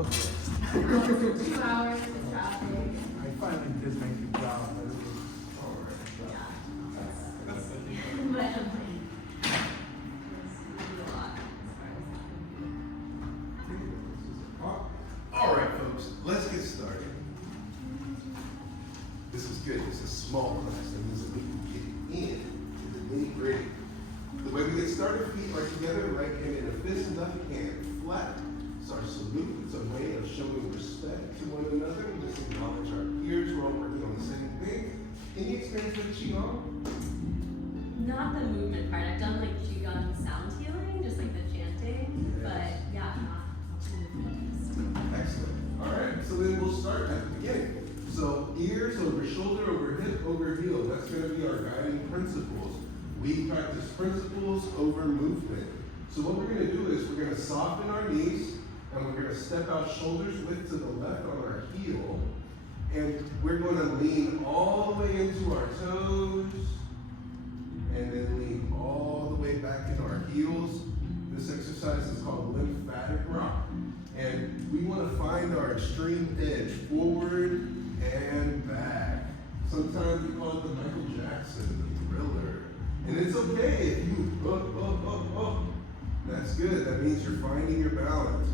Okay. 2 hours in traffic. I finally did make it down, but it was alright. Yeah. But I'm like, it was a lot as far as that. All right, folks, let's get started. This is good. This is small class. That means that we can get into the nitty-gritty. The way we get started, feet are together, right hand in a fist, left hand flat. It's our salute. It's a way of showing respect to one another. We just acknowledge our peers. We're all working on the same thing. Any experience with Qigong? Not the movement part. I've done like Qigong sound healing, just like the chanting, but yeah, not the movement. Excellent. All right, so then we'll start at the beginning. So ears over shoulder, over hip, over heel. That's going to be our guiding principles. We practice principles over movement. So what we're going to do is we're going to soften our knees, and we're going to step out shoulders width to the left on our heel. And we're going to lean all the way into our toes, and then lean all the way back into our heels. This exercise is called lymphatic rock. And we want to find our extreme edge, forward and back. Sometimes we call it the Michael Jackson, the Thriller. And it's okay if you, That's good. That means you're finding your balance.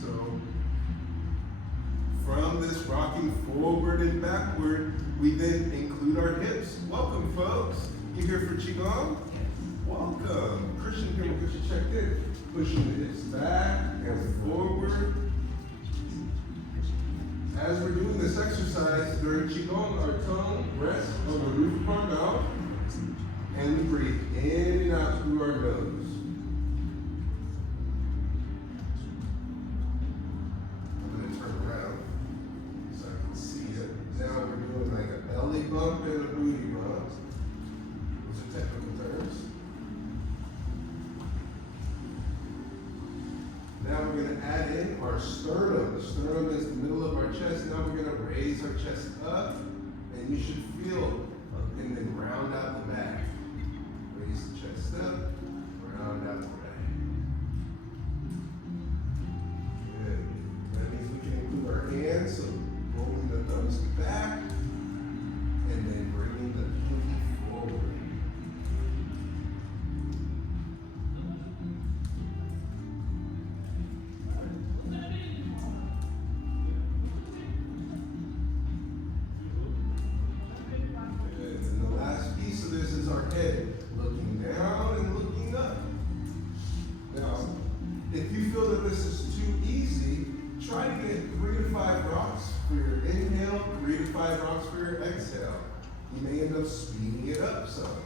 So, from this rocking forward and backward, we then include our hips. Welcome, folks. You here for Qigong? Welcome. Christian, here, we'll get you checked in. Pushing the hips back and forward. As we're doing this exercise during Qigong, our tongue rests on the roof of our mouth, and we breathe in and out through our nose. I'm going to turn around so I can see it. Now we're doing like a belly bump and a booty bump. Those are technical terms. Now we're going to add in our sternum. The sternum is the middle of our chest. Now we're going to raise our chest up, and you should feel, and then round out the back. Raise the chest up, round out the back. Good. That means we can include our hands, so rolling the thumbs back, and then bringing the pinky forward. If you feel that this is too easy, try to get 3 to 5 rocks for your inhale, 3 to 5 rocks for your exhale. You may end up speeding it up some.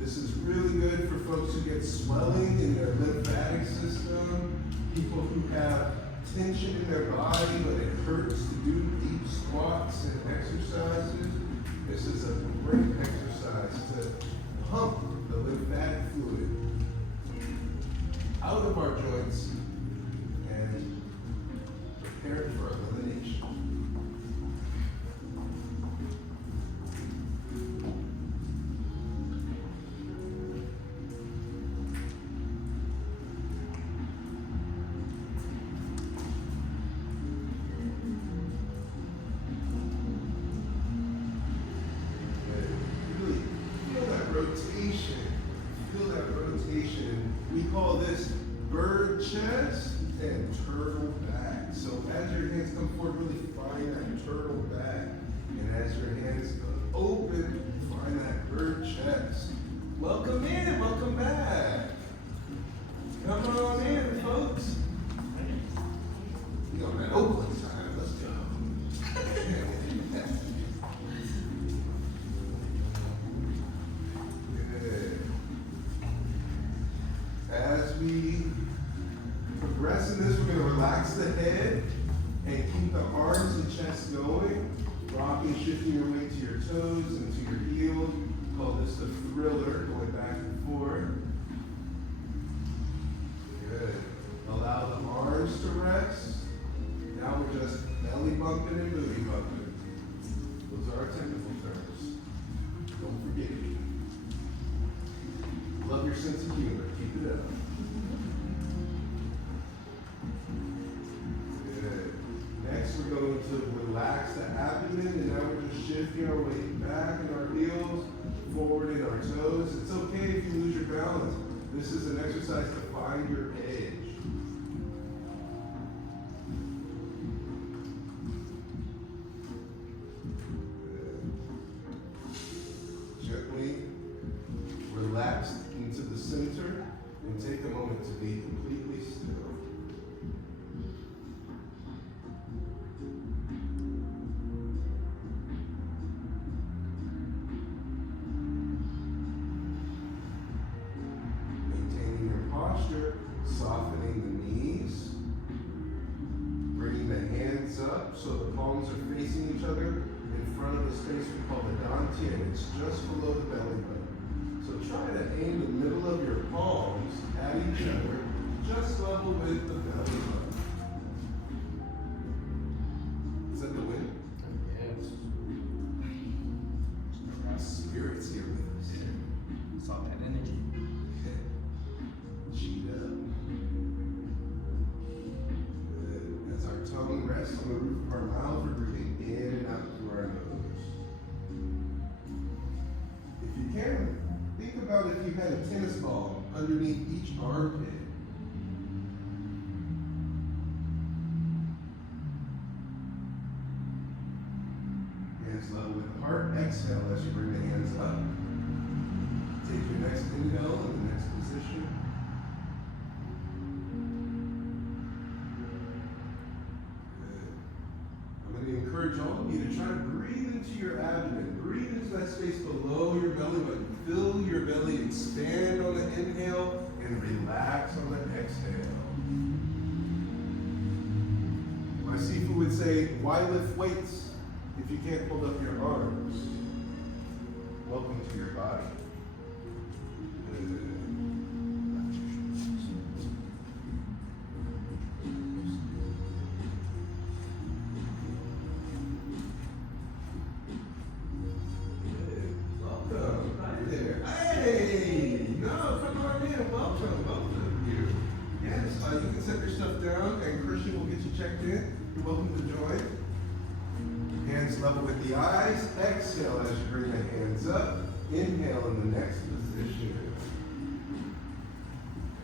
This is really good for folks who get swelling in their lymphatic system, people who have tension in their body when it hurts to do deep squats and exercises. This is a great exercise to pump the lymphatic fluid out of our joints and prepare it for elimination. We call this bird chest and turtle back. So as your hands come forward, really find that turtle back. And as your hands open, find that bird chest. Welcome in and welcome back. Come on in, folks. We on that Oakland time. Let's go. As we progress in this, we're going to relax the head and keep the arms and chest going. Rocking, shifting your weight to your toes and to your heels. Call this the thriller, going back and forth. Good. Allow the arms to rest. Now we're just belly bumping and booty bumping. Those are our technical terms. Don't forget it. Love your sense of humor. Keep it up. exercise to find your edge. Gently relax into the center and take a moment to be completely still. Maintaining your posture, softening the knees, bringing the hands up so the palms are facing each other in front of the space we call the dantian. It's just below the belly button. So try to aim the middle of your palms at each other, just level with the belly button. Is that the wind? Yes. Our spirits here with us. Saw that energy. Cheetah. Good. As our tongue rests on the roof of our mouth, we're breathing in and out through our nose. If you can, think about if you had a tennis ball underneath each armpit. Hands level with the heart. Exhale as you bring the hands up. Take your next inhale in the next position. Good. I'm going to encourage all of you to try to breathe into your abdomen. Breathe into that space below your belly button. Fill your belly, expand on the inhale, and relax on the exhale. My Sifu would say, why lift weights if you can't hold up your arms? Welcome to your body. Welcome. Right there. Hey! No, come on in. Welcome you. Yes, you can set your stuff down and Christian will get you checked in. You're welcome to join. Hands level with the eyes. Exhale as you bring the hands up. Inhale in the next position.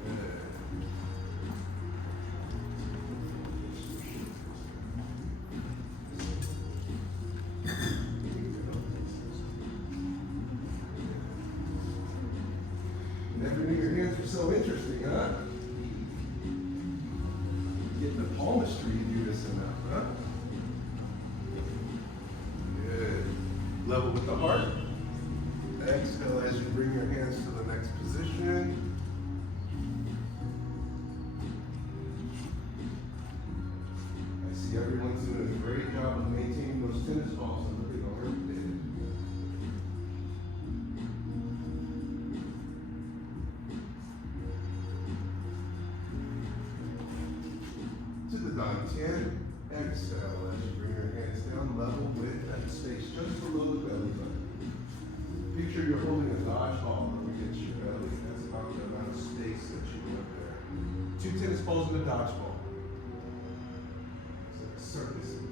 Good. Never knew your hands were so interesting, huh? Get the palmistry to do this enough, huh? Good. Level with the heart. Exhale as you bring your hands to the next position. I see everyone's doing a great job of maintaining those tennis balls in the big arm pit. To the dantian. Exhale as you bring your hands down, level with that space just below the belly button. Picture you're holding a dodgeball up against your belly. That's about the amount of space that you want there. 2 tennis balls and a dodgeball. It's like a circus in here.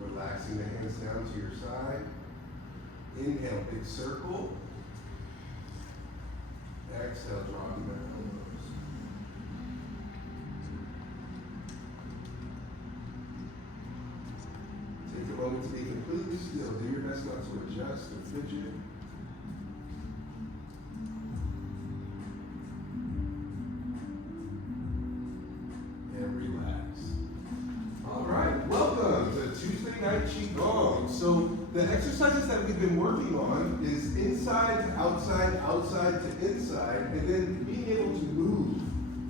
Relaxing the hands down to your side. Inhale, big circle. Exhale, dropping the elbows. Take a moment to be completely still. Do your best not to adjust or fidget. And relax. All right, welcome to Tuesday Night Qigong. So the exercises that we've been working on is inside to outside, outside to inside, and then being able to move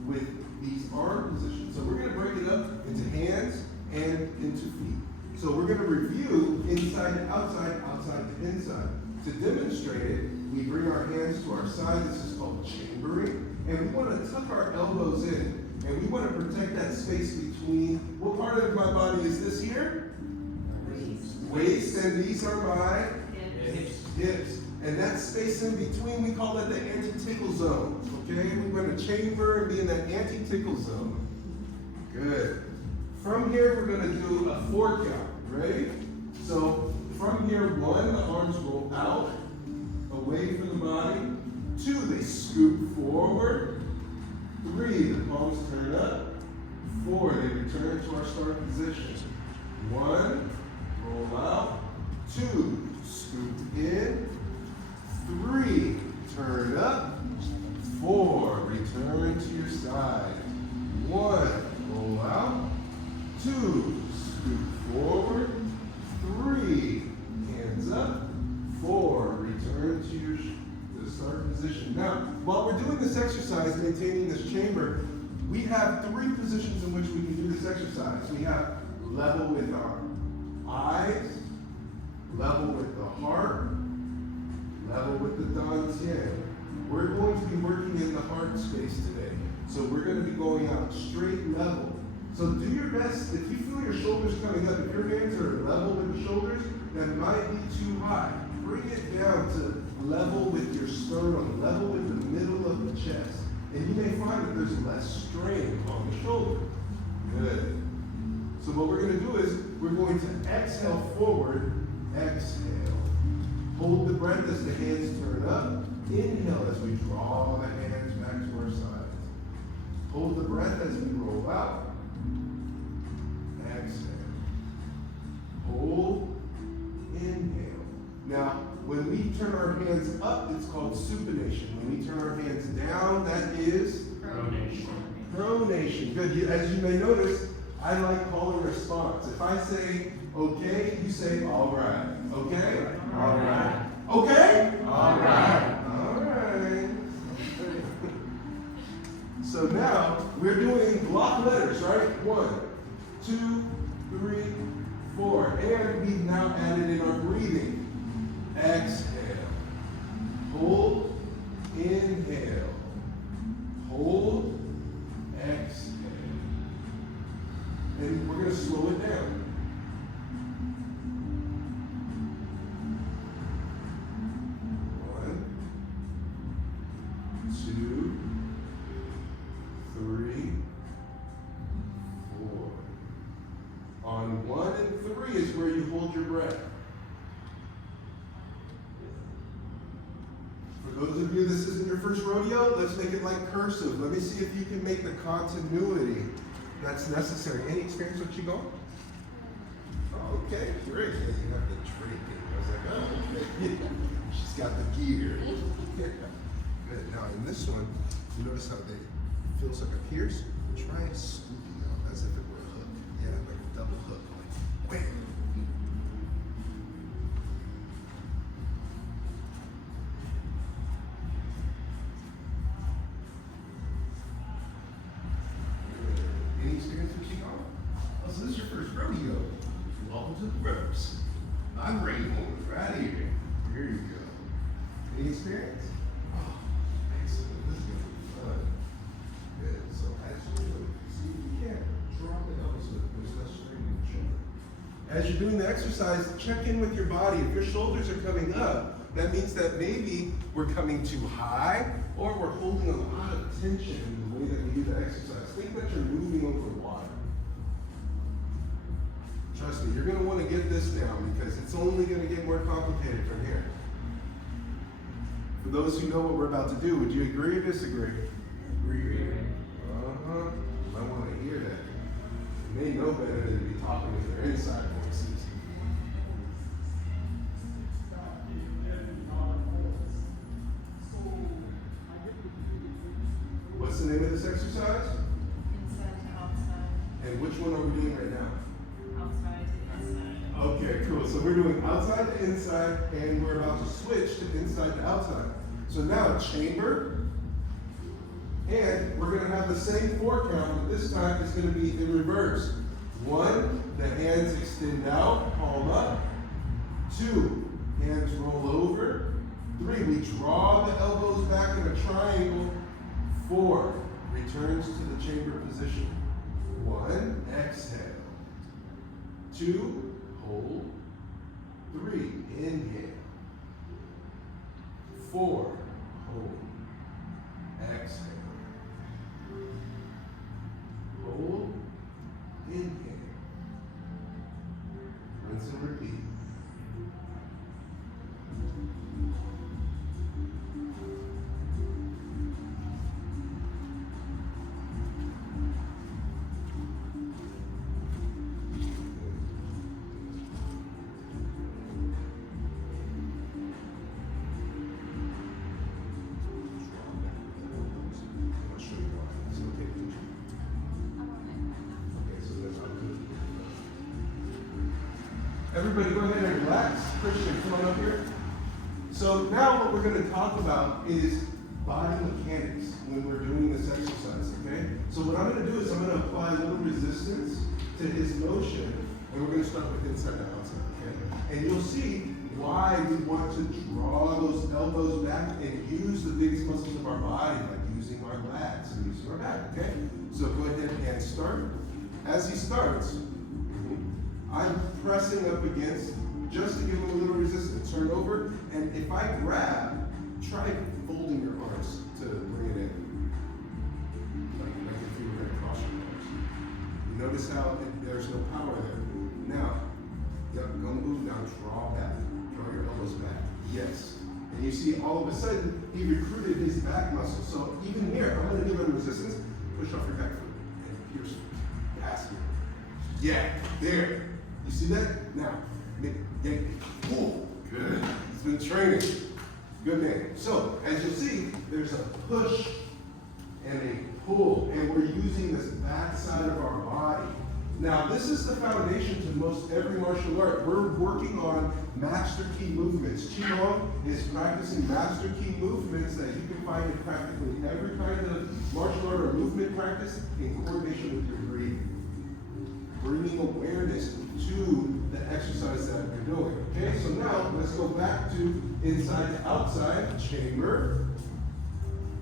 with these arm positions. So we're going to break it up into hands and into feet. So we're going to review inside to outside, outside to inside. To demonstrate it, we bring our hands to our side. This is called chambering. And we want to tuck our elbows in. And we want to protect that space between, what part of my body is this here? Waist, and these are my Hips. hips. And that space in between, we call that the anti-tickle zone. Okay? We want to chamber and be in that anti-tickle zone. Good. From here, we're going to do a 4 count. Ready? So from here, 1, the arms roll out, away from the body. 2, they scoop forward. 3, the palms turn up. 4, they return to our start position. 1, roll out. 2, scoop in. 3, turn up. 4, return to your side. 1, roll out. 2, scoop forward. 3, hands up. 4, return to your start position. Now, while we're doing this exercise, maintaining this chamber, we have 3 positions in which we can do this exercise. We have level with our eyes, level with the heart, level with the dantian. We're going to be working in the heart space today. So we're going to be going out straight level. So do your best. If you feel your shoulders coming up, if your hands are level with the shoulders, that might be too high. Bring it down to level with your sternum, level with the middle of the chest. And you may find that there's less strain on the shoulder. Good. So what we're going to do is we're going to exhale forward, exhale. Hold the breath as the hands turn up. Inhale as we draw the hands back to our sides. Hold the breath as we roll out. Exhale. Hold. Inhale. Now, when we turn our hands up, it's called supination. When we turn our hands down, that is Pronation. pronation. Good. As you may notice, I like call and response. If I say okay, you say all right. Okay? All right. Okay? All right. All right. So now we're doing block letters, right? 1, 2, 3, 4. And we've now added in our breathing. Exhale. Hold. Inhale. Hold. Exhale. And we're going to slow it down. 1, 2, 3, 4. On 1 and 3 is where you hold your breath. For those of you, this isn't your first rodeo, let's make it like cursive. Let me see if you can make the continuity that's necessary. Any experience with Qigong? Okay, great. Yeah, you have the training. I was like, oh, okay. Yeah. She's got the gear. Good. Now, in this one, you notice how they feels like a pierce? Try scooping out as if it were a hook. Yeah, like a double hook. Like, wham! Any experience with Qigong? Oh, so this is your first rodeo. Welcome to the ropes. I'm Raymond, right here. Here you go. Any experience? Oh, excellent. This is going to be fun. Good. So as you do it, see if you can. Drop the elbows so there's less strain in the shoulder. As you're doing the exercise, check in with your body. If your shoulders are coming up, that means that maybe we're coming too high or we're holding a lot of tension in the way that we do the exercise. Think that you're moving over water. Trust me, you're going to want to get this down because it's only going to get more complicated from here. For those who know what we're about to do, would you agree or disagree? Agree. Uh-huh. I want to hear that. You may know better than to be talking with their inside voices. What's the name of this exercise? Inside to outside. And which one are we doing right now? Outside to inside. Okay, cool. So we're doing outside to inside, and we're about to switch to inside to outside. So now chamber, and we're going to have the same 4 count, but this time it's going to be in reverse. 1, the hands extend out, palm up. 2, hands roll over. 3, we draw the elbows back in a triangle. 4, returns to the chamber position. 1, exhale. 2, hold. 3, inhale. 4. Hold. Exhale. Hold. Inhale. Rinse and repeat. Everybody go ahead and relax. Christian, come on up here. So now what we're going to talk about is body mechanics when we're doing this exercise, okay? So what I'm going to do is I'm going to apply a little resistance to his motion, and we're going to start with inside to outside, okay? And you'll see why we want to draw those elbows back and use the biggest muscles of our body, like using our lats and using our back, okay? So go ahead and start. As he starts, I'm pressing up against, just to give him a little resistance. Turn over, and if I grab, try folding your arms to bring it in. Like if you were going to cross your arms. You notice how there's no power there. Now, yep, don't move now, draw back. Draw your elbows back. Yes. And you see all of a sudden, he recruited his back muscle. So even here, I'm going to give him resistance. Push off your back foot and pierce. Pass it. Yeah, there. You see that? Now, get pull. Good. He's been training. Good man. So, as you'll see, there's a push and a pull, and we're using this back side of our body. Now, this is the foundation to most every martial art. We're working on master key movements. Qigong is practicing master key movements that you can find in practically every kind of martial art or movement practice in coordination with your breathing. Bringing awareness to the exercise that you're doing. Okay, so now let's go back to inside to outside chamber.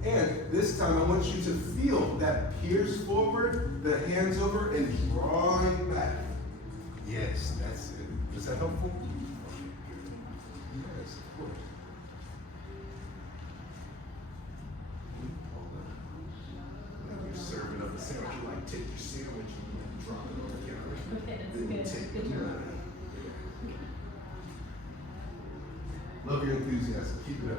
And this time I want you to feel that pierce forward, the hands over, and drawing back. Yes, that's it. Is that helpful? Yes, of course. You're serving up a sandwich. You like take your sandwich and drop it on the counter. Okay, that's good. Good job. Love your enthusiasm. Keep it up.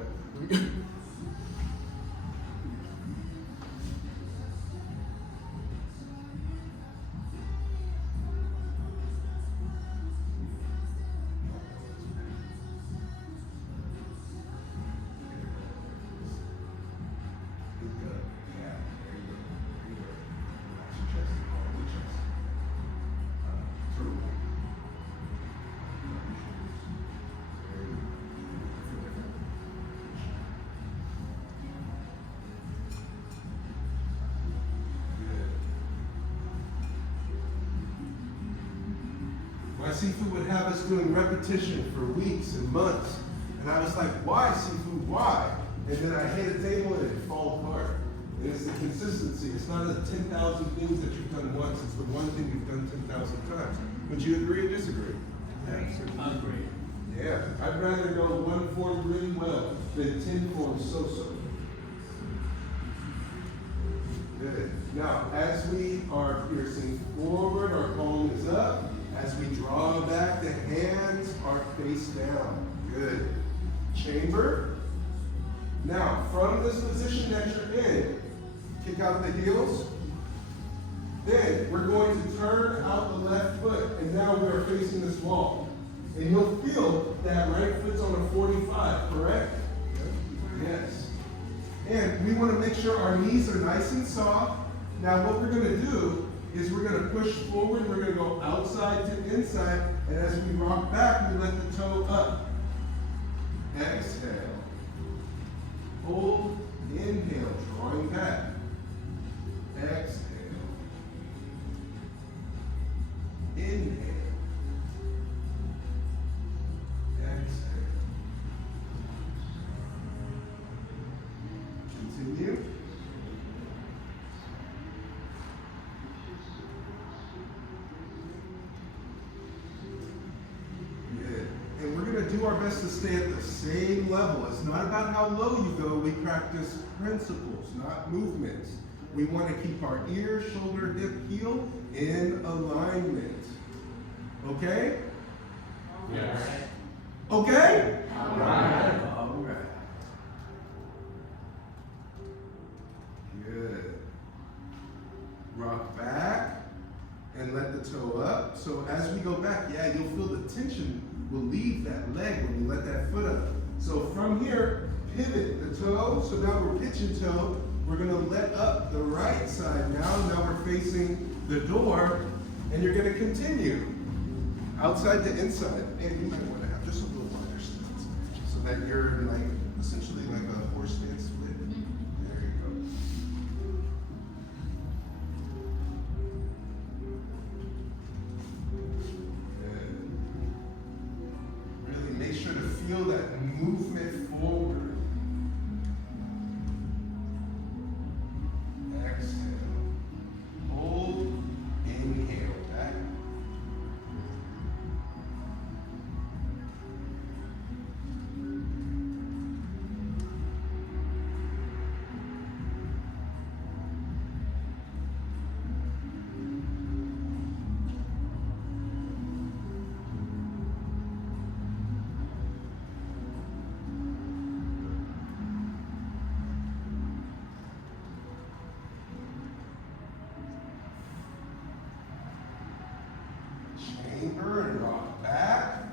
My Sifu would have us doing repetition for weeks and months. And I was like, why, Sifu, why? And then I hit a table and it fall apart. And it's the consistency. It's not the 10,000 things that you've done once. It's the one thing you've done 10,000 times. Would you agree or disagree? I agree. Yeah. I'd rather go one form really well than 10 forms so-so. Good. Now, as we are piercing forward, our palm is up. As we draw back, the hands are face down. Good. Chamber. Now, from this position that you're in, kick out the heels. Then we're going to turn out the left foot, and now we're facing this wall. And you'll feel that right foot's on a 45, correct? Yes. And we want to make sure our knees are nice and soft. Now, what we're going to do is we're going to push forward, we're going to go outside to inside, and as we rock back, we let the toe up. Exhale. Hold, inhale, drawing back. Exhale. Inhale. Exhale. Continue. Good. And we're going to do our best to stay at the same level. It's not about how low you go. We practice principles, not movements. We want to keep our ear, shoulder, hip, heel in alignment. Okay? Yes. Okay? All right. All right. Good. Rock back and let the toe up. So as we go back, yeah, you'll feel the tension will leave that leg when you let that foot up. So from here, pivot the toe. So now we're pitching toe. We're going to let up the right side now. Now we're facing the door, and you're going to continue outside to inside. And you might want to have just a little wider stance so that you're like essentially like a horse stance split. There you go. Good. Really make sure to feel that movement forward. Exhale. Hold. Inhale. Back. Chamber and rock back.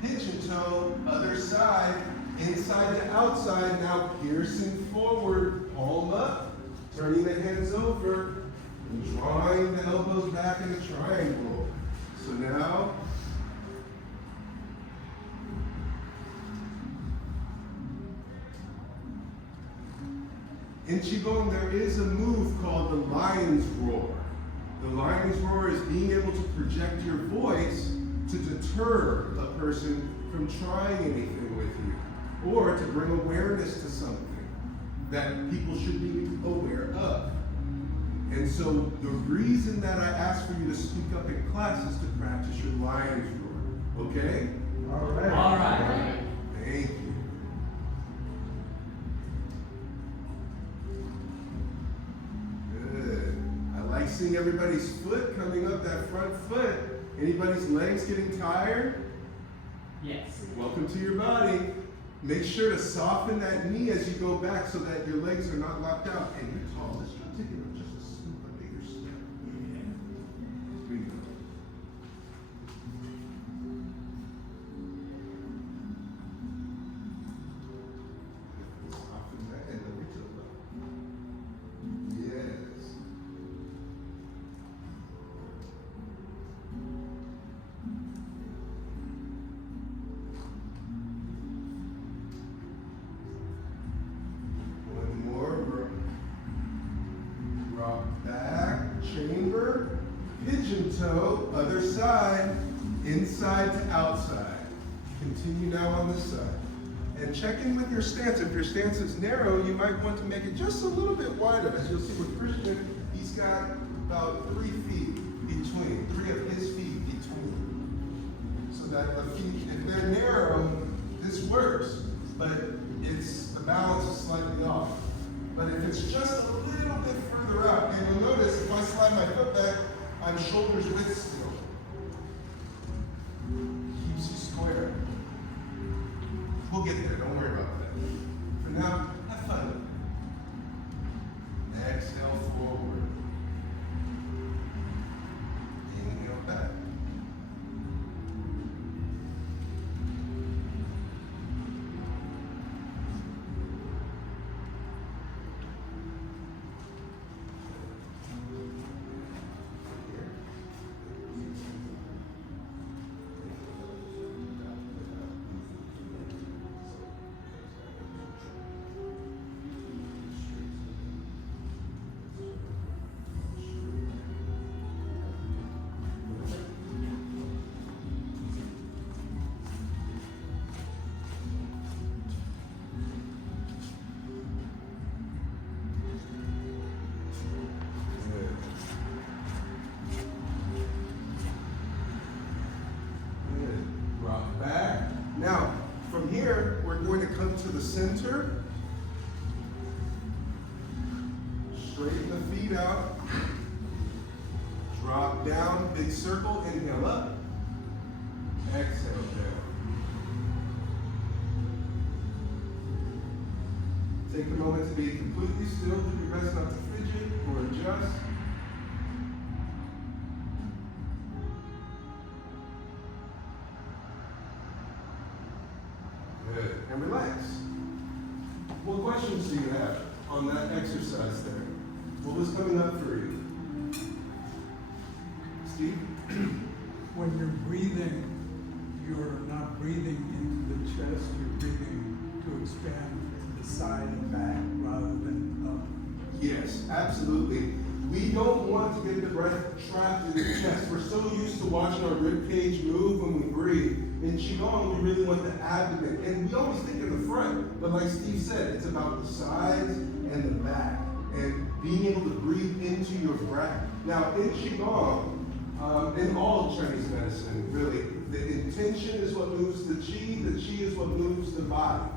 Pitch and toe, other side, inside to outside. Now piercing forward, palm up, turning the hands over, and drawing the elbows back in a triangle. So now, in Qigong, there is a move called the lion's roar. The lion's roar is being able to project your voice to deter a person from trying anything with you, or to bring awareness to something that people should be aware of. And so the reason that I asked for you to speak up in class is to practice your lion's roar. Okay? All right. All right. Thank you. I like seeing everybody's foot coming up, that front foot. Anybody's legs getting tired? Yes. Welcome to your body. Make sure to soften that knee as you go back so that your legs are not locked out. And you're tall. Let's try taking just a bigger step. Here we go. Soften that and then reach up. Yes. One more. Rock back, chamber, pigeon toe, other side, inside to outside. Continue now on this side. And check in with your stance. If your stance is narrow, you might want to make it just a little bit wider. As you'll see with Christian, he's got about 3 feet between, 3 of his feet between. So that the feet, if they're narrow, this works, but the balance is slightly off. But if it's just a little bit further out, and you'll notice if I slide my foot back, I'm shoulders width still. Keeps you square. We'll get there, don't worry about that. For now, have fun. Exhale forward. Inhale back. Here. Straighten the feet out. Drop down, big circle, inhale up. Exhale down. Take a moment to be completely still. Do your best not to fidget or adjust. Good. And relax. What questions do you have on that exercise there? What was coming up for you? Steve? When you're breathing, you're not breathing into the chest, you're breathing to expand to the side and back rather than up. Yes, absolutely. We don't want to get the breath trapped in the chest. We're so used to watching our rib cage move when we breathe. In Qigong, we really want the abdomen. And we always think in the front, but like Steve said, it's about the sides and the back. And being able to breathe into your breath. Now, in Qigong, in all Chinese medicine, really, the intention is what moves the qi is what moves the body.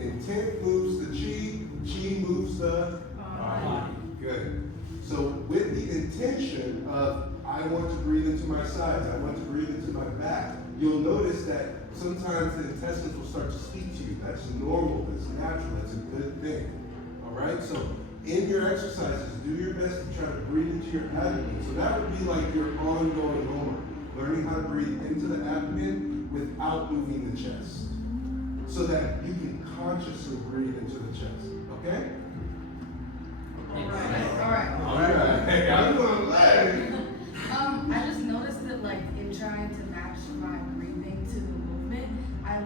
Intent moves the qi moves the body. Good. So with the intention of, I want to breathe into my sides, I want to breathe into my back, you'll notice that sometimes the intestines will start to speak to you. That's normal, that's natural, that's a good thing. All right? So in your exercises, do your best to try to breathe into your abdomen. So that would be like your ongoing homework, learning how to breathe into the abdomen without moving the chest, so that you can consciously breathe into the chest. Okay? All right. All right. Hey, I'm going to learn. I just noticed that, like, in trying to match my breathing to the movement, I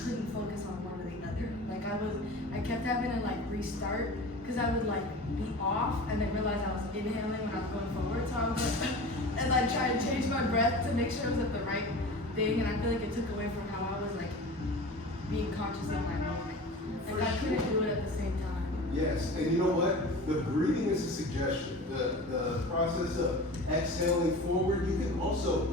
couldn't focus on one or the other. Like, I kept having to restart because I would be off and then realize I was inhaling when I was going forward. So I was and I tried to change my breath to make sure it was at the right thing, and I feel like it took away from how I was being conscious of my movement. I couldn't do it at the same time. Yes, and you know what? The breathing is a suggestion. The process of exhaling forward, you can also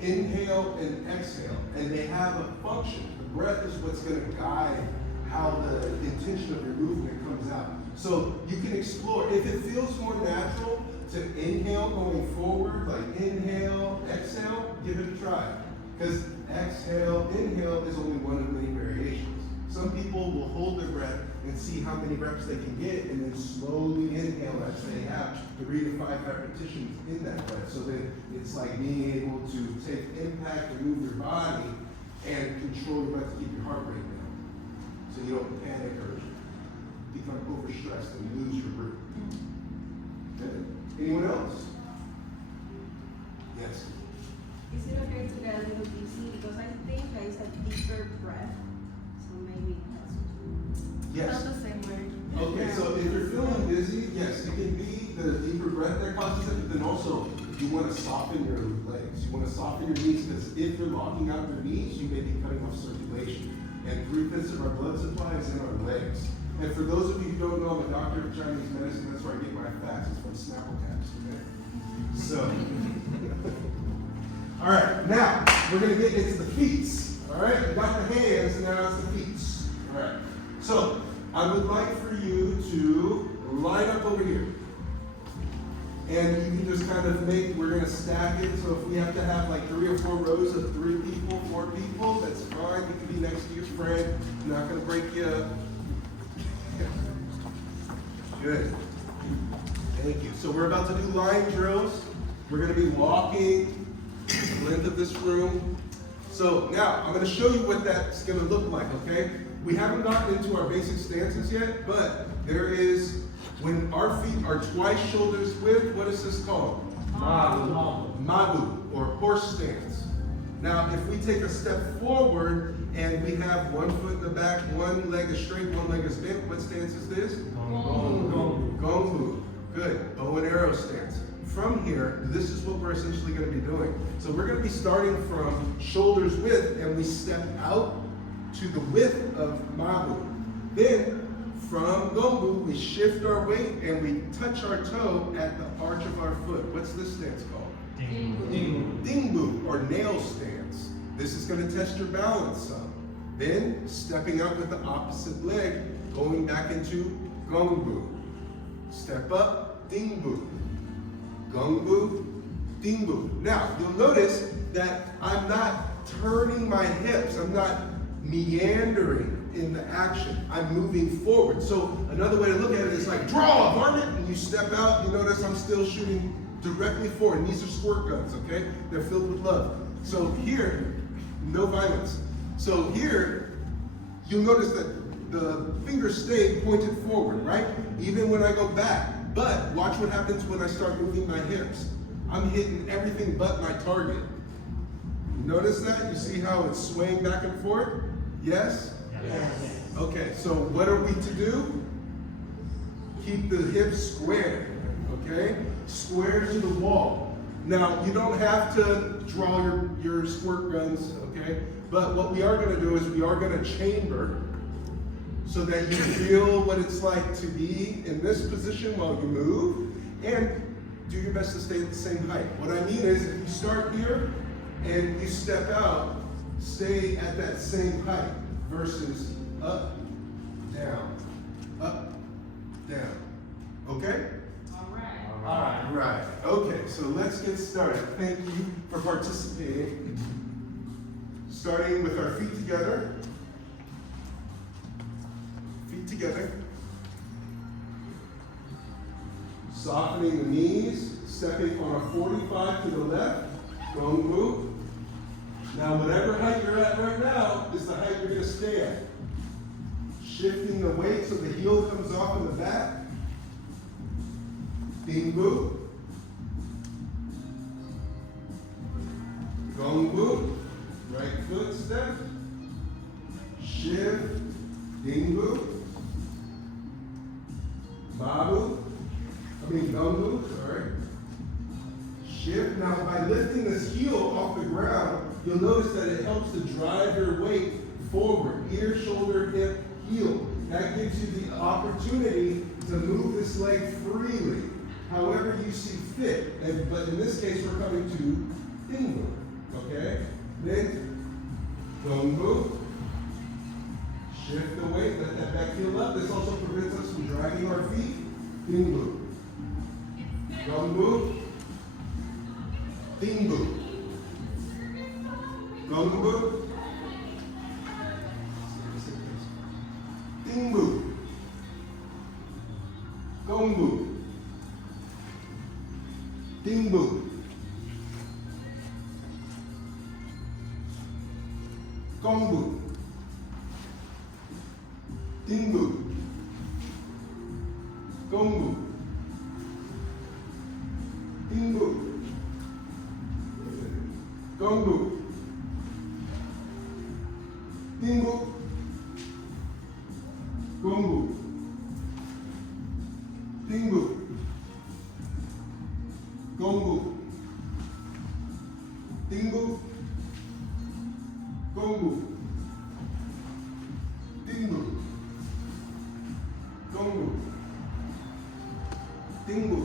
inhale and exhale, and they have a function. The breath is what's going to guide how the intention of your movement comes out. So you can explore. If it feels more natural to inhale going forward, like inhale, exhale, give it a try. Because exhale, inhale is only one of many variations. Some people will hold their breath and see how many reps they can get, and then slowly inhale as they have 3 to 5 repetitions in that breath. So then it's like being able to take impact and move your body and control your breath to keep your heart rate down, so you don't panic or become overstressed and lose your breath. Good. Anyone else? Yes. Is it okay to get a little dizzy? Because I think that is a deeper breath. So maybe that's Yes. Felt the same way. Okay, so if you're feeling dizzy, yes, it can be the deeper breath that causes it, but then also you want to soften your legs. You want to soften your knees, because if you're locking out your knees, you may be cutting off circulation. And 3/5 of our blood supply is in our legs. And for those of you who don't know, I'm a doctor of Chinese medicine. That's where I get my facts. It's from Snapple Caps, okay? So, all right, now we're going to get into the feet. All right, we got the hands, now it's the feet. All right, so I would like for you to line up over here. And you can just kind of we're going to stack it. So if we have to have 3 or 4 rows of 3 people, 4 people, that's fine. You can be next to your friend. I'm not going to break you up. Good. Thank you. So we're about to do line drills. We're going to be walking the length of this room. So now I'm going to show you what that's going to look like, okay? We haven't gotten into our basic stances yet, but there is, when our feet are twice shoulders width, what is this called? Mabu, or horse stance. Now, if we take a step forward and we have 1 foot in the back, 1 leg is straight, 1 leg is bent, what stance is this? Gongbu. Good. Bow and arrow stance. From here, this is what we're essentially going to be doing. So we're going to be starting from shoulders width, and we step out to the width of Mabu. Then, from Gongbu, we shift our weight and we touch our toe at the arch of our foot. What's this stance called? Dingbu, or nail stance. This is going to test your balance some. Then, stepping up with the opposite leg, going back into Gongbu. Step up, ding bu. Gong bu, ding bu. Now, you'll notice that I'm not turning my hips. I'm not meandering in the action. I'm moving forward. So another way to look at it is like draw, varmint, and you step out. You notice I'm still shooting directly forward. And these are squirt guns, okay? They're filled with love. So here, no violence. So here, you'll notice that the fingers stay pointed forward, right? Even when I go back. But watch what happens when I start moving my hips. I'm hitting everything but my target. Notice that? You see how it's swaying back and forth? Yes? Yes. Okay, so what are we to do? Keep the hips square, okay? Square to the wall. Now, you don't have to draw your squirt guns, okay? But what we are going to do is we are going to chamber so that you feel what it's like to be in this position while you move, and do your best to stay at the same height. What I mean is, if you start here and you step out, stay at that same height versus up, down, okay? All right, okay, so let's get started. Thank you for participating. Starting with our feet together. Feet together. Softening the knees, stepping on a 45 to the left. Gong bu. Now, whatever height you're at right now is the height you're going to stay at. Shifting the weight so the heel comes off in the back. Ding bu. Gong bu. Right foot step. Shift. Ding bu. Gong bu, sorry. Shift. Now, by lifting this heel off the ground, you'll notice that it helps to drive your weight forward. Ear, shoulder, hip, heel. That gives you the opportunity to move this leg freely, however you see fit. But in this case, we're coming to ding bu. Okay? Then, gong bu. Shift the weight, let that back heel up. This also prevents us from dragging our feet. Ding bu. Gong bu. Ding bu. Gong bu. Ding bu. Gong bu. Ding bu. Gong bu. Ding bu. Gong bu. Ding bu. Gong bu. Ding bu. Gong bu. Ding bu. Gong bu. Ding bu. Gong bu. Ding bu. Gong bu. Ding bu.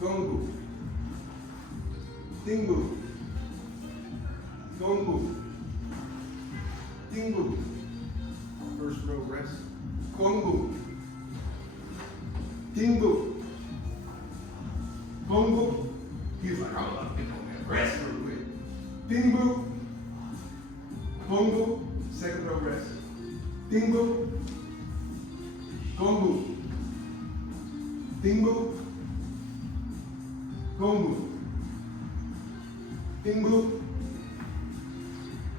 Gong bu. Ding bu. Gong bu. Ding bu. First row rest. Gong bu. Ding bu. Gong bu. He's like, I'm about to get on that rest real quick. Ding bu. Gong bu. Second row rest. Ding bu. Gong bu. Ding bu. Gong bu. Ding bu.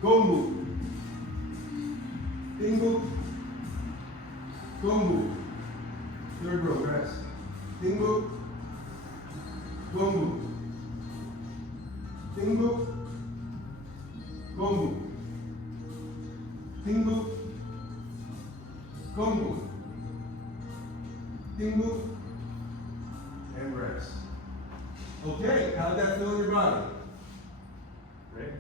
Gong bu. Ding bu. Gong bu. Third row, rest. Ding bu. Gong bu. Ding bu. Gong bu. Ding bu. Gong bu. Ding bu. And rest. Okay, how'd that feel in your body? Great.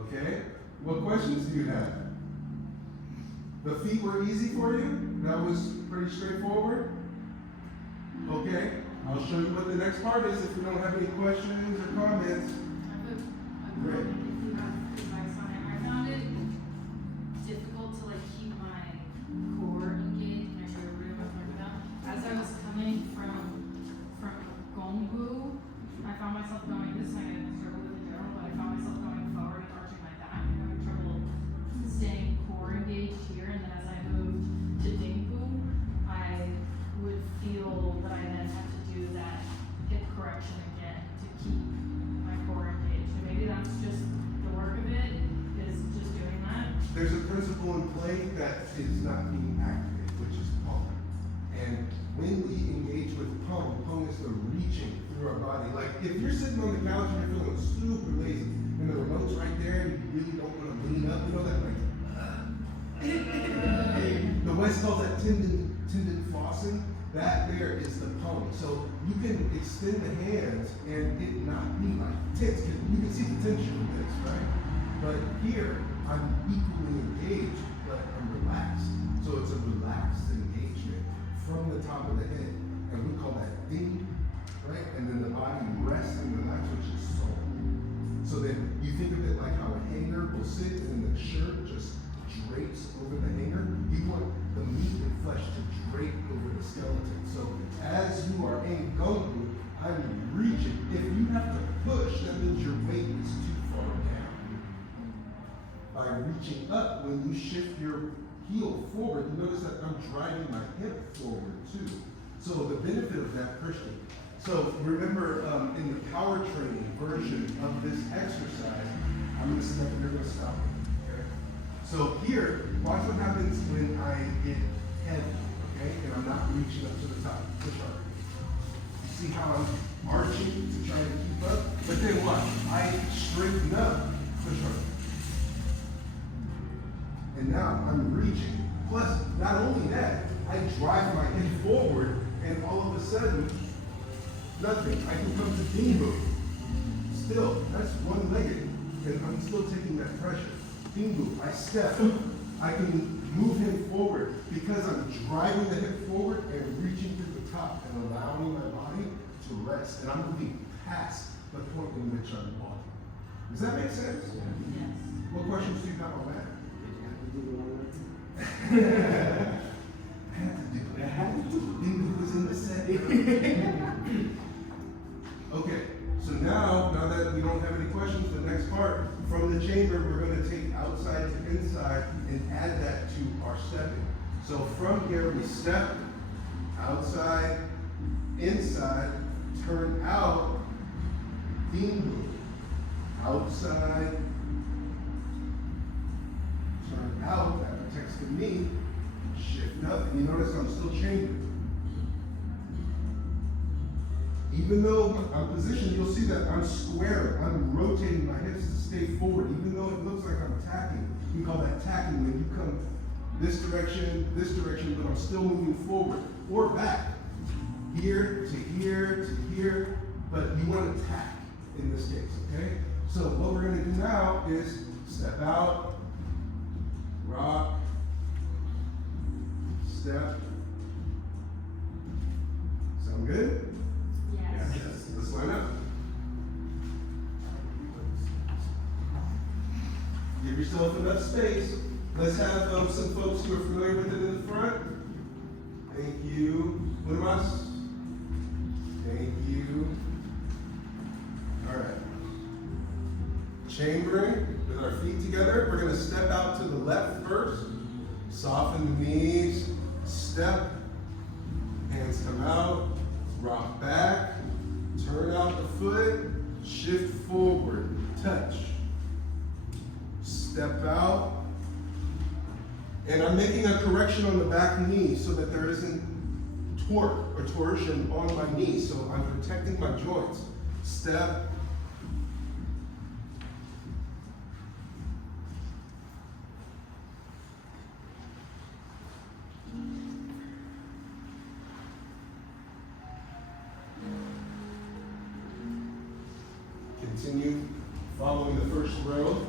Okay, what questions do you have? The feet were easy for you? That was pretty straightforward? Okay, I'll show you what the next part is if you don't have any questions or comments. Great. I found it difficult to keep my core engaged. Can I show everybody what I'm talking about? As I not being activated, which is pong. And when we engage with pong, pong is the reaching through our body. Like if you're sitting on the couch and you're feeling super lazy, and the remote's right there, and you really don't want to lean up, you know that like. The West calls that tendon flossing. That there is the pong. So you can extend the hands and it not be like tense. You can see the tension in this, right? But here, I'm equally engaged, but I'm relaxed. So it's a relaxed engagement from the top of the head. And we call that ding, right? And then the body rests and relaxes, which is soul. So then you think of it like how a hanger will sit and the shirt just drapes over the hanger. You want the meat and flesh to drape over the skeleton. So as you are in gungu, I'm reaching. If you have to push, that means your weight is too far down. By reaching up, when you shift your heel forward, you notice that I'm driving my hip forward too. So the benefit of that, Christian. So remember in the power training version of this exercise, I'm going to step and you're going to stop. Okay? So here, watch what happens when I get heavy, okay? And I'm not reaching up to the top. Push hard. See how I'm arching to try to keep up? But then watch. I straighten up. Push hard. And now I'm reaching. Plus, not only that, I drive my head forward, and all of a sudden, nothing. I can come to Dingo. Still, that's one-legged, and I'm still taking that pressure. Dingo, I step. I can move him forward because I'm driving the hip forward and reaching to the top and allowing my body to rest. And I'm moving past the point in which I'm walking. Does that make sense? Yes. What questions do you have on that? I had to do it. Dingo was in the set. Okay, so now that we don't have any questions, the next part, from the chamber, we're going to take outside to inside and add that to our stepping. So from here, we step, outside, inside, turn out, dingo, outside, turn out, that protects the knee, shift up, and you notice I'm still chambering. Even though I'm positioned, you'll see that I'm square. I'm rotating my hips to stay forward. Even though it looks like I'm tacking, we call that tacking when you come this direction, but I'm still moving forward or back. Here to here to here, but you want to tack in this case, okay? So what we're going to do now is step out, rock, step. Sound good? Yes. Yes. Let's line up. Give yourself enough space. Let's have some folks who are familiar with it in the front. Thank you. What am I? Thank you. All right. Chambering with our feet together. We're going to step out to the left first. Soften the knees. Step. Hands come out. Rock back. Turn out the foot. Shift forward. Touch. Step out. And I'm making a correction on the back knee so that there isn't torque or torsion on my knee. So I'm protecting my joints. Step. Continue following the first row.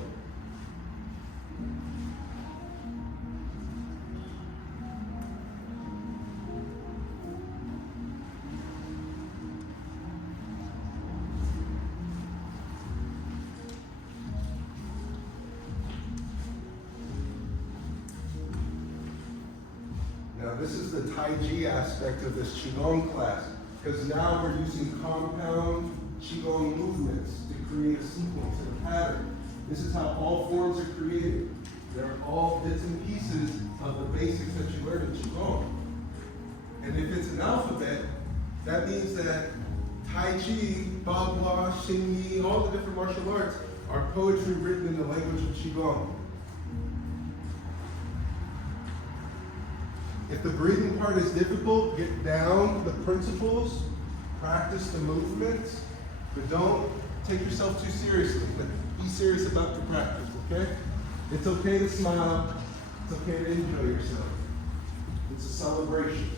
Now this is the Taiji aspect of this Qigong class, because now we're using compound Qigong movements to create a sequence and a pattern. This is how all forms are created. They're all bits and pieces of the basics that you learn in Qigong. And if it's an alphabet, that means that Tai Chi, Bagua, Xingyi, all the different martial arts are poetry written in the language of Qigong. If the breathing part is difficult, get down the principles, practice the movements, but don't take yourself too seriously. Be serious about the practice, okay? It's okay to smile. It's okay to enjoy yourself. It's a celebration,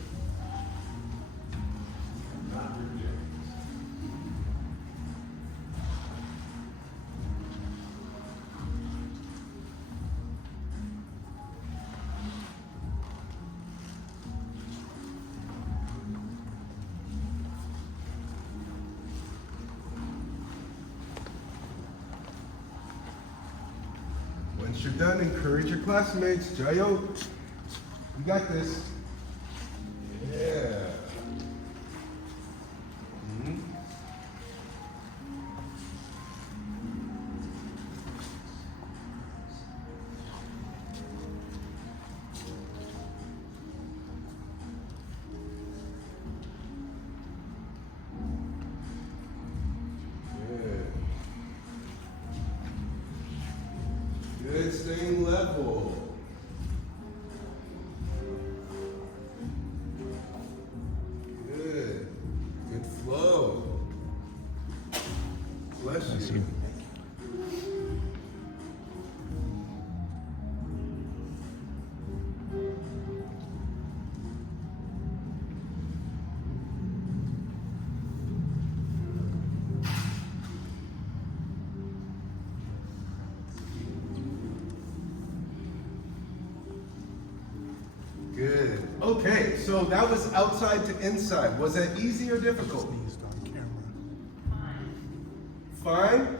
not rejection. Once you're done, encourage your classmates. Jayo, you got this. Yeah. Mhm. Good, staying level. Good. Good flow. Bless you. Good. Okay, so that was outside to inside. Was that easy or difficult? Sneezed on camera. Fine?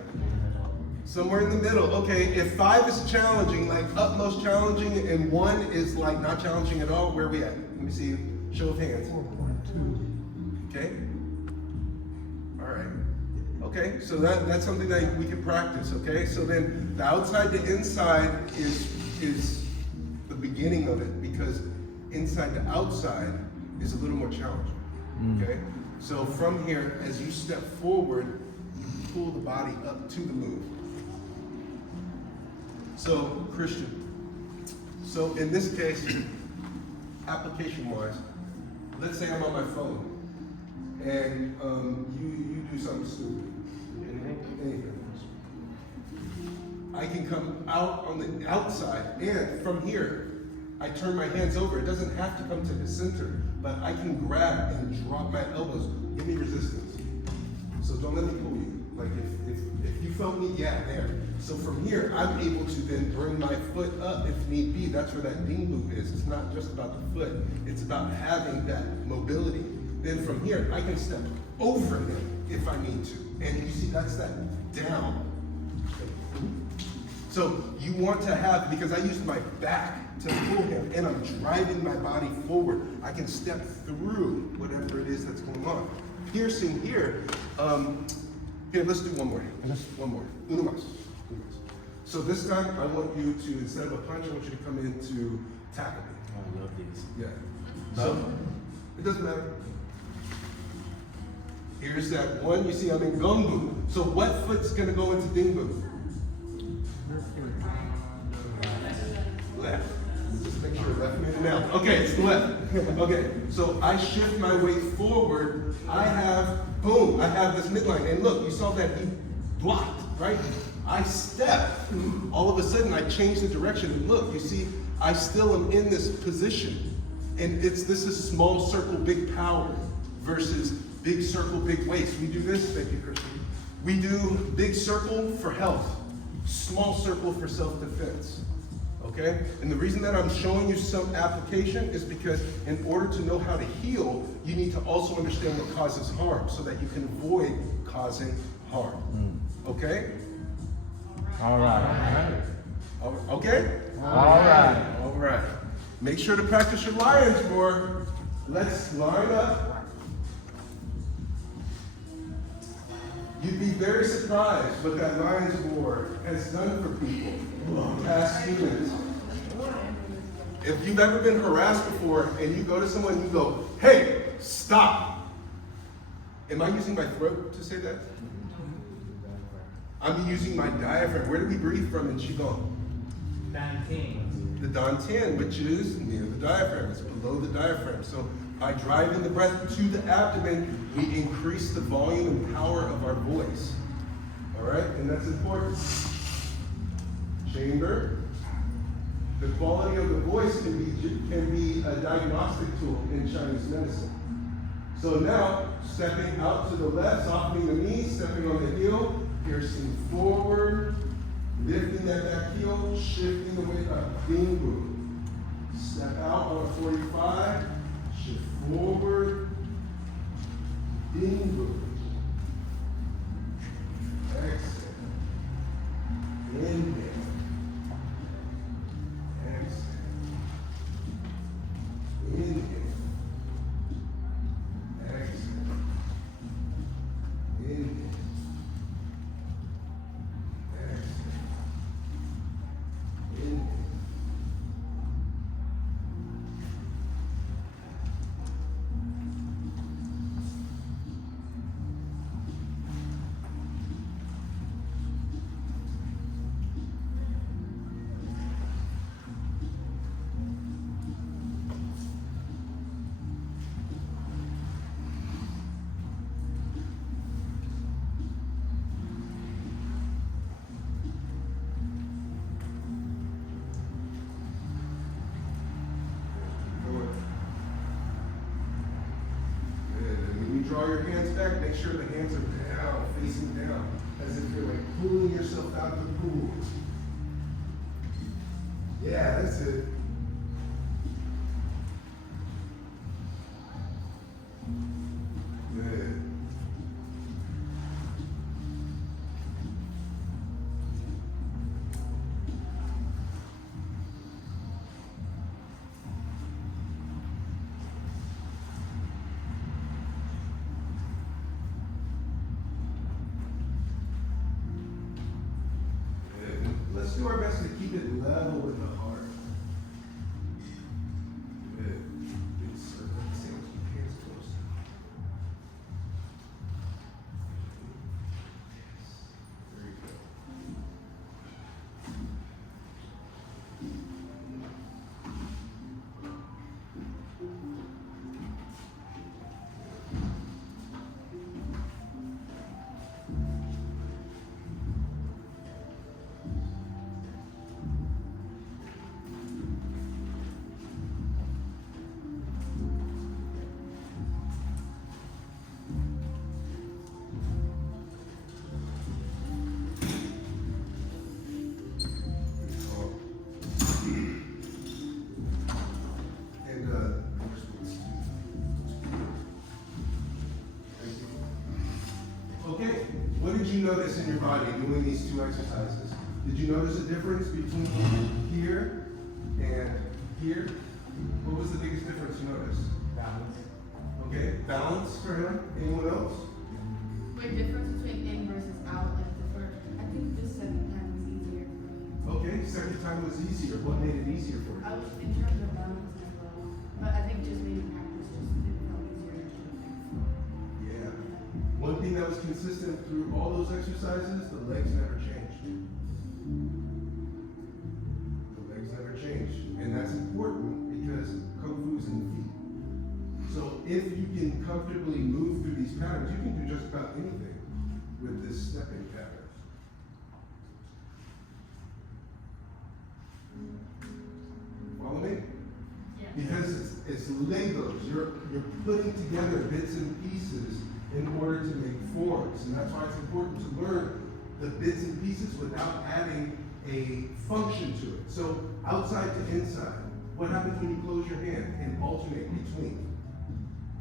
Somewhere in the middle. Okay, if 5 is challenging, like utmost challenging, and 1 is like not challenging at all, where are we at? Let me see. Show of hands. 4.2. Okay? All right. Okay, so that's something that we can practice, okay? So then the outside to inside is the beginning of it, because inside to outside is a little more challenging, okay? So from here, as you step forward, you pull the body up to the move. So, Christian, so in this case, application-wise, let's say I'm on my phone, and you do something stupid, anything. I can come out on the outside, and from here, I turn my hands over. It doesn't have to come to the center, but I can grab and drop my elbows. Give me resistance. So don't let me pull you. Like if you felt me, yeah, there. So from here, I'm able to then bring my foot up if need be. That's where that ding boot is. It's not just about the foot. It's about having that mobility. Then from here, I can step over him if I need to. And you see, that's that down. So you want to have, because I use my back to pull him, and I'm driving my body forward. I can step through whatever it is that's going on. Piercing here, here, let's do one more. One more. Uno más. So this time, I want you to, instead of a punch, I want you to come in to tackle me. I love these. Yeah. So, it doesn't matter. Here's that one, you see I'm in gumbo. So what foot's gonna go into dingbo? Left. Just make sure left made it out. Okay, it's the left. Okay, so I shift my weight forward. I have, boom, I have this midline. And look, you saw that he blocked, right? I step. All of a sudden, I change the direction. And look, you see, I still am in this position. And this is small circle, big power versus big circle, big waist. We do this, thank you, Christian. We do big circle for health, small circle for self-defense. Okay? And the reason that I'm showing you some application is because in order to know how to heal, you need to also understand what causes harm so that you can avoid causing harm. Okay? All right. Okay? All right. All right. Make sure to practice your lion's roar. Let's line up. You'd be very surprised what that lion's roar has done for people, past students. If you've ever been harassed before and you go to someone and you go, hey, stop. Am I using my throat to say that? I'm using my diaphragm. Where do we breathe from in Qigong? the dantian, which is near the diaphragm. It's below the diaphragm. So by driving the breath to the abdomen, we increase the volume and power of our voice. All right, and that's important. Chamber. The quality of the voice can be a diagnostic tool in Chinese medicine. So now, stepping out to the left, softening the knees, stepping on the heel, piercing forward, lifting that back heel, shifting the weight up, Ding Bu. Step out on a 45, shift forward, Ding Bu. Exhale. Inhale. Exhale. Inhale. Exhale. Inhale. Exhale. Inhale. Draw your hands back, make sure the hands are down, facing down, as if you're like pulling yourself out of the pool. Yeah, that's it. Good. Let's do our best to keep it level with the heart. Good. Good circle. Keep hands close. Very good. Okay, what did you notice in your body doing these two exercises? Did you notice a difference between here and here? What was the biggest difference you noticed? Balance. Okay, balance, Carolyn? Anyone else? Wait, difference between in versus out, like the first. I think this second time was easier for me. Okay, second time was easier. What made it easier for you? I was in terms of balance as well, but I think just maybe practice just it felt easier to Yeah. One thing that was consistent through all those exercises, the legs never changed. The legs never changed. And that's important because Kung Fu is in the feet. So if you can comfortably move through these patterns, you can do just about anything with this stepping pattern. Follow me? Yeah. Because it's Legos. You're putting together bits and pieces in order to make forms. And that's why it's important to learn the bits and pieces without adding a function to it. So outside to inside, what happens when you close your hand and alternate between?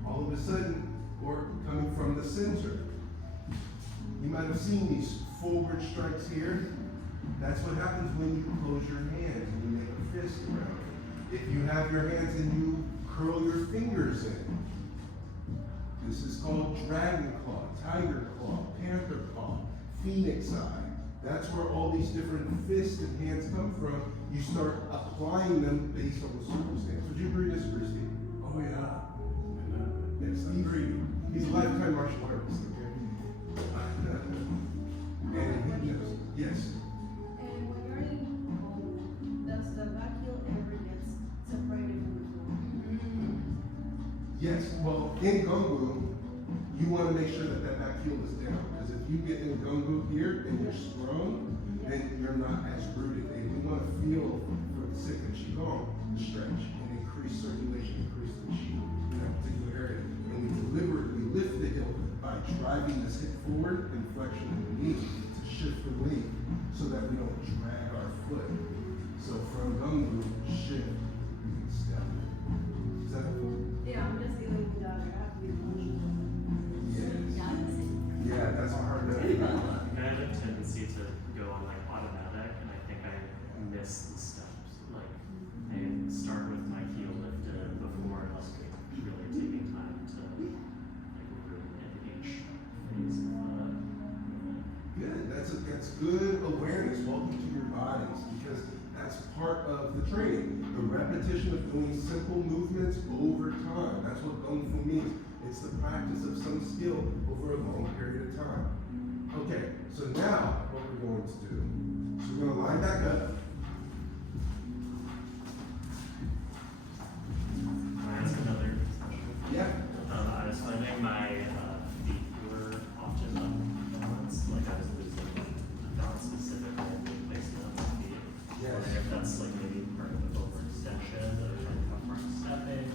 All of a sudden, or coming from the center. You might have seen these forward strikes here. That's what happens when you close your hands and you make a fist around it. If you have your hands and you curl your fingers in, this is called dragon claw, tiger claw, panther claw, phoenix eye. That's where all these different fists and hands come from. You start applying them based on the circumstance. Would you agree, disagree, Steve? Oh, yeah. Yes, Agreed. He's a lifetime martial artist, okay? And he knows. Yes. And when you're in home, does the back heel Yes, well, in Gungu, you want to make sure that that back heel is down. Because if you get in Gungu here and you're sprung, then you're not as rooted. And we want to feel, for the sake of Qigong, the stretch and increase circulation, increase the Qi in that particular area. And we deliberately lift the hip by driving this hip forward and flexion in the knee to shift the weight so that we don't drag our foot. So from Gungu, shift, we can step. Is that helpful? Yeah, I'm just dealing with that. I have to be emotional. Yes. Yeah. Yeah, that's a hard nut. I have a tendency to go on like automatic, and I think I miss the steps. Like I start with my heel lifted before like really taking time to like root in each phase of the movement. Good, that's good awareness. Welcome to your bodies, because that's part of the training. The repetition of doing simple movements over time. That's what Kung Fu means. It's the practice of some skill over a long period of time. Okay, so now what we're going to do, so we're going to line back up. Can I ask another question? Yeah. I was finding my feet were often unbalanced, like I was losing non-specific placement of my feet. Yes. I wonder if that's like maybe part of the overextension or trying to come from stepping.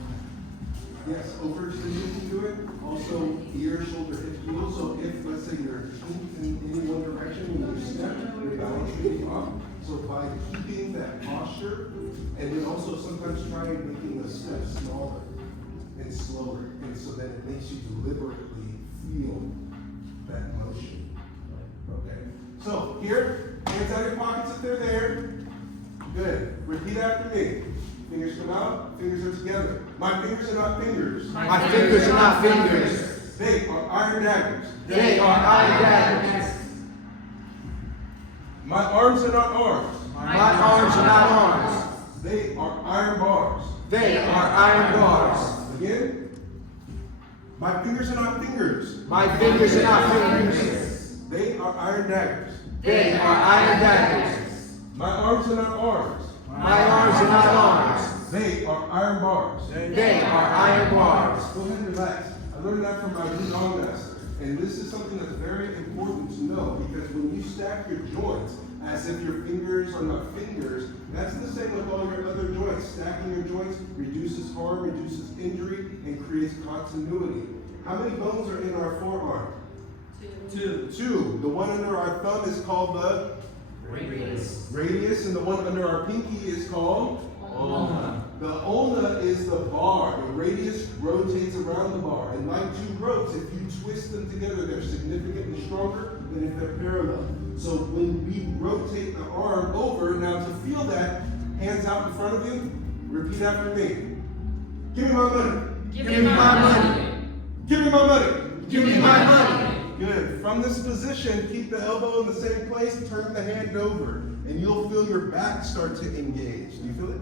Yes, overextension can do it. Also, ear, shoulder, hip, heel. So if, let's say, you're in any one direction when you step, your balance may be off. So by keeping that posture, and then also sometimes try making the step smaller and slower, and so that it makes you deliberately feel that motion. Okay. So here, hands out of your pockets if they're there. Good. Repeat after me. Fingers come out, fingers are together. My fingers are not fingers. My fingers are not fingers. They are iron daggers. They are iron daggers. My arms are not arms. My arms are not arms. They are iron bars. They are iron bars. Again. My fingers are not fingers. My fingers are not fingers. They are iron daggers. They are iron daggers. My arms are not arms. My arms are not arms. They are iron bars. They are iron bars. Go ahead and relax. I learned that from my Qigong master. And this is something that's very important to know, because when you stack your joints as if your fingers are not fingers, that's the same with all your other joints. Stacking your joints reduces harm, reduces injury, and creates continuity. How many bones are in our forearm? Two. The one under our thumb is called the radius, and the one under our pinky is called ulna. The ulna is the bar. The radius rotates around the bar. And like two ropes, if you twist them together, they're significantly stronger than if they're parallel. So when we rotate the arm over, now to feel that, hands out in front of you, repeat after me. Give me my money. Give me my money. Give me my money. Give me my money. Good. From this position, keep the elbow in the same place, turn the hand over, and you'll feel your back start to engage. Do you feel it?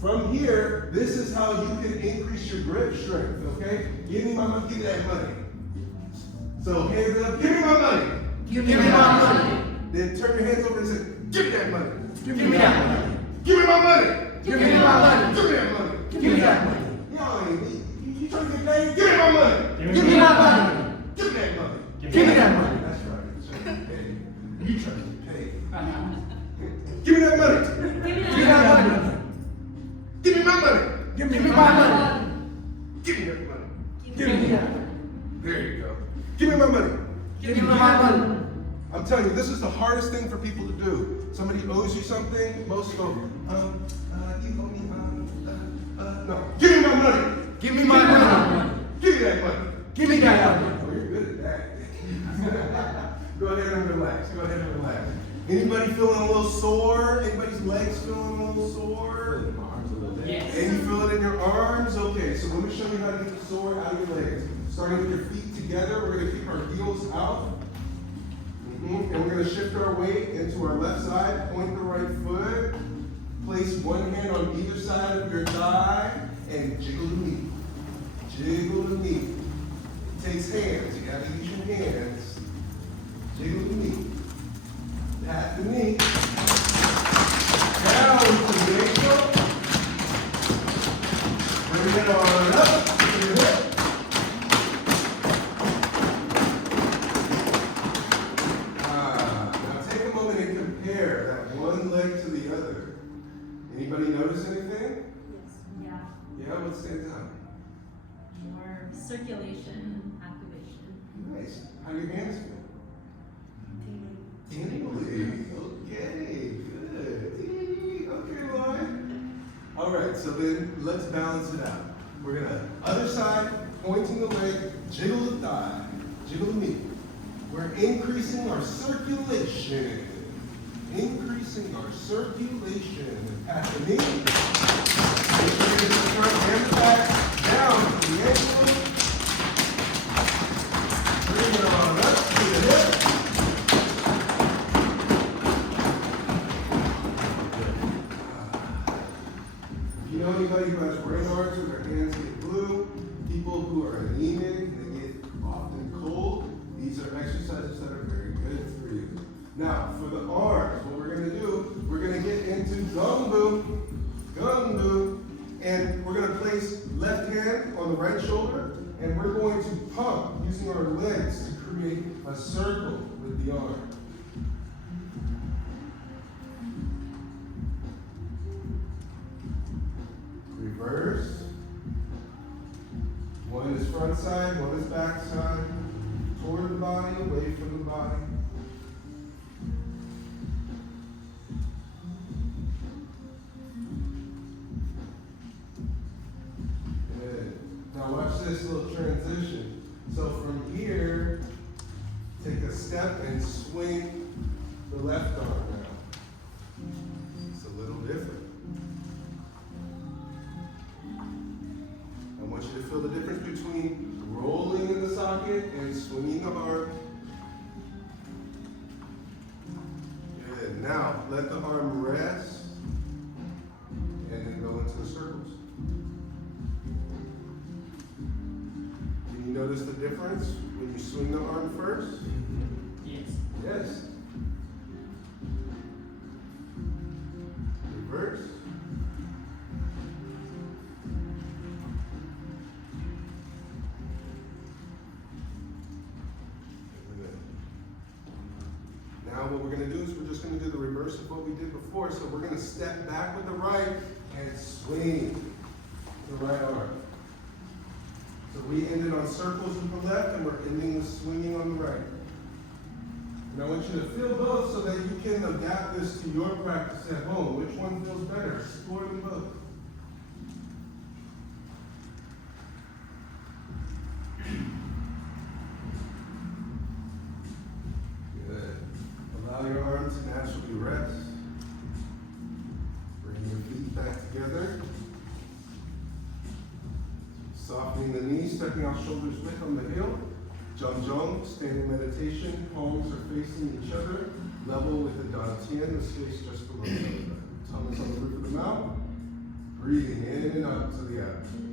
From here, this is how you can increase your grip strength, okay? Give me my money, give me that money. So hands up, give me my money. Give me my money. Then turn your hands over and say, give me that money. Give me that money. Give me my money. Give me my money. Give me that money. Give me that money. You trying to get paid? Give me my money. Give me my money. Give me that money. Give me that money. That's right. You trying to get paid. You trying to get paid. Give me that money. Give me that money. Give me my money. Give me my money. Give me that money. Give me that money. There you go. Give me my money. Give me my money. I'm telling you, this is the hardest thing for people to do. Somebody owes you something, most go, you owe me, no. Give me my money. Give me my money. Give me that money. Give me that money. Oh, you're good at that. Go ahead and relax. Go ahead and relax. Anybody feeling a little sore? Anybody's legs feeling a little sore? Yes. And you feel it in your arms? Okay, so let me show you how to get the sore out of your legs. Starting with your feet together, we're going to keep our heels out. And we're going to shift our weight into our left side, point the right foot, place one hand on either side of your thigh, and jiggle the knee. Jiggle the knee. It takes hands. You got to use your hands. Jiggle the knee. Pat the knee. Down to the ankle. Bring it on up to the hip. Now take a moment and compare that one leg to the other. Anybody notice anything? Yeah. Yeah, what stands out? More circulation, activation. Nice. How do your hands feel? Tingly. Okay, good. Tingly. Okay, Lauren. All right, so then let's balance it out. We're gonna, other side, pointing the leg, jiggle the thigh, jiggle the knee. We're increasing our circulation. Increasing our circulation. Pat the knee. Make sure you get the front and the back down to the ankle. Bring it on up to the hip. If you know anybody who has Raynaud's or their hands get blue, people who are anemic, they get often cold, these are exercises that are very good for you. Now, for the arms, what we're going to do, we're going to get into Gumbo, and we're going to place left hand on the right shoulder, and we're going to pump using our legs to create a circle with the arm. Reverse. One is front side, one is back side. Toward the body, away from the body. Good. Now watch this little transition. So from here, take a step and swing the left arm now. It's a little different. I want you to feel the difference between rolling in the socket and swinging the arm. Good. Now, let the arm rest and then go into the circles. Can you notice the difference when you swing the arm first? Yes. Yes. Reverse. Now what we're going to do is we're just going to do the reverse of what we did before. So we're going to step back with the right and swing the right arm. So we ended on circles with the left and we're ending with swinging on the right. And I want you to feel both so that you can adapt this to your practice at home. Which one feels better? Explore them both. Good. Allow your arm to naturally rest. Bring your feet back together. Softening the knees, stepping out shoulders width on the heel. Jung, standing meditation, palms are facing each other, level with the dantian, the space just below the elbow. Tongue is on the roof of the mouth. Breathing in and up to the abdomen.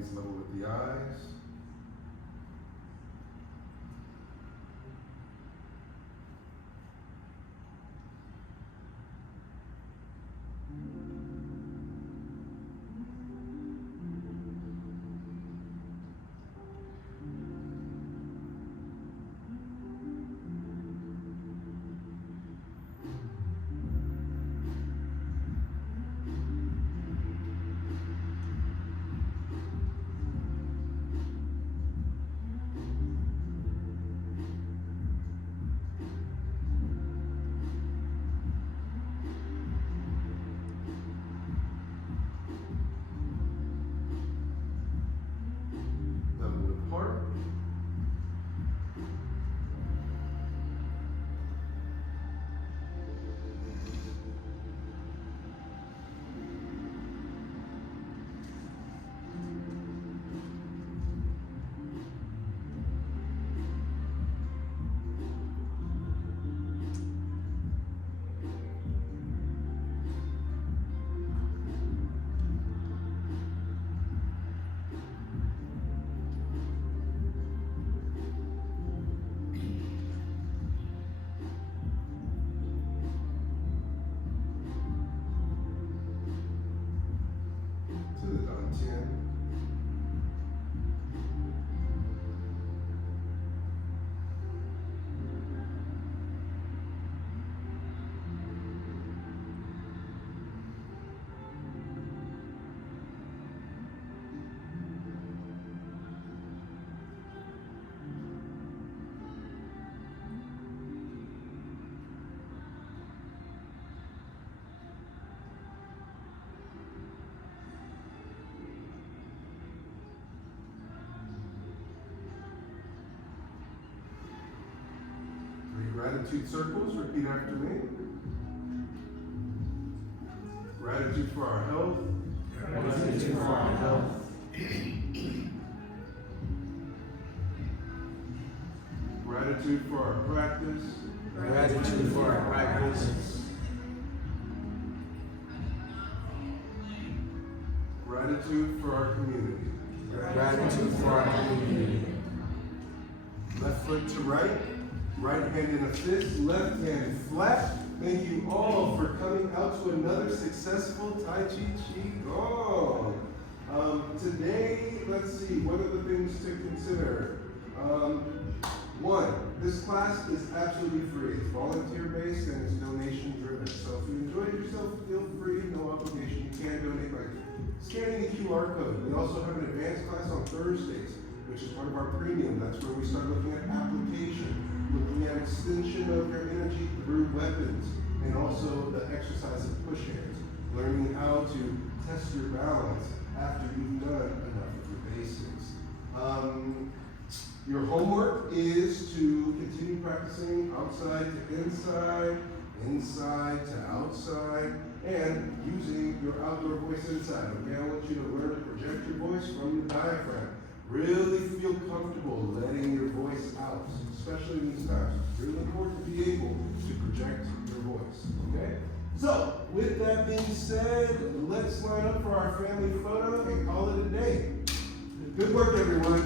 hands level with the eyes. Level with the heart. To the dantian. Three gratitude circles, repeat after me. Gratitude for our health. Gratitude for our health. Gratitude for our practice. Gratitude for our practice. Gratitude for our community. Gratitude for our community. Left foot to right, right hand in a fist, left hand flat. Thank you all for coming out to another successful Taiji Qigong. Today, let's see, what are the things to consider? One, this class is absolutely free. It's volunteer-based and it's donation-driven. So if you enjoyed yourself, feel free, no obligation. You can donate by scanning the QR code. We also have an advanced class on Thursdays, which is part of our premium. That's where we start looking at application, looking at extension of your energy through weapons, and also the exercise of push hands, learning how to test your balance after you've done enough of the basics. Your homework is to continue practicing outside to inside, inside to outside, and using your outdoor voice inside. Okay, I want you to learn to project your voice from the diaphragm. Really feel comfortable letting your voice out, especially in these times. It's really important to be able to project your voice, okay? So, with that being said, let's line up for our family photo and call it a day. Good work, everyone.